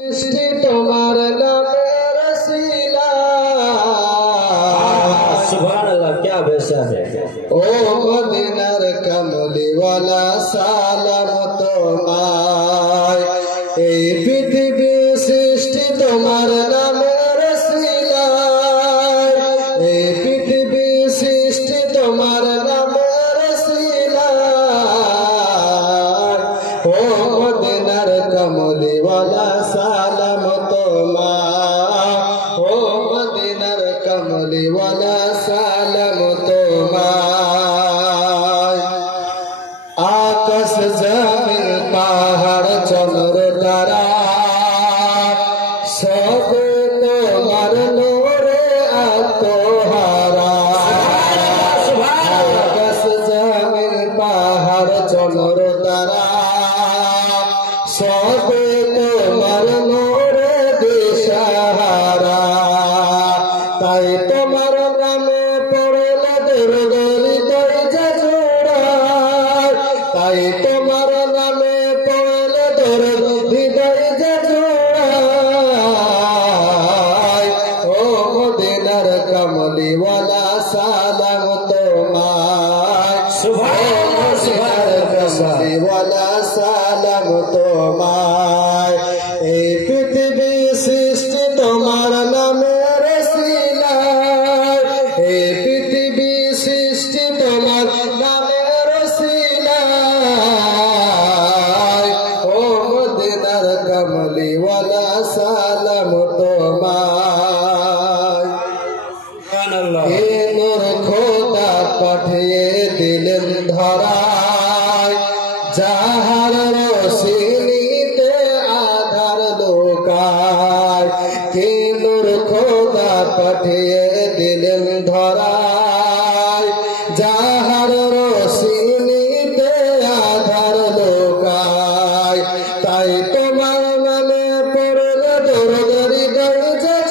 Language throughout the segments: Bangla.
सृष्टि तुम्हार नामेर रसीला। सुभान अल्लाह, क्या बेसा है। ओ मदीनार कमली वाला सालाम তোমায়। এই পৃথিবী সৃষ্টি তোমার নামের রসিলা। এই পৃথিবী সৃষ্টি তোমার নামের রসিলা। ও মদিনার কমলি वाला सालाम তোমায়। ও মদিনার কমলি वाला सालाम তোমায়। आकाश जमीन पहाड़ चंद्र तारा सब তোমার নূরে আত্মহারা। आकाश जमीन पहाड़ चंद्र तारा सब তোমার নূরে দিশাহারা। তাই তোমার নামে পড়লে দরদ হৃদয় জোড়ায়। তাই তোমার নামে পড়লে দরদ হৃদয় জোড়ায়। ও মদিনার কমলি वाला সালাম তোমায়। সুবহানাল্লাহ, কমলি वाला সালাম তোমায়। এই পৃথিবী সৃষ্টি তোমার নামের রসিলায়। এই পৃথিবী সৃষ্টি তোমার নামের রসিলায়। ও মদিনার কমলি वाला সালাম তোমায়। सुभान अल्लाह। এ নূর খোদা পাঠিয়ে দিলেন ধরায়। যাহার রোশনীতে আধার লোকায়। কে নূর খোদা পাঠিয়ে দিলেন ধরায়। যাহার রোশনীতে আধার লোকায়। তাই তোমার নামে পড়লে দরদ হৃদয়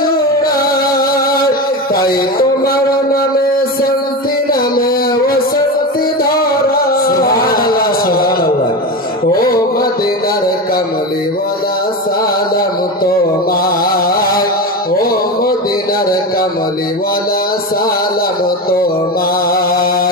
জোড়ায়। তাই তোমার নামে শান্তি নামে অশান্তি ধরা। सुभान अल्लाह। ও মদিনার কমলি वाला সালাম তোমায়। ও মদিনার কমলি वाला সালাম তোমায়।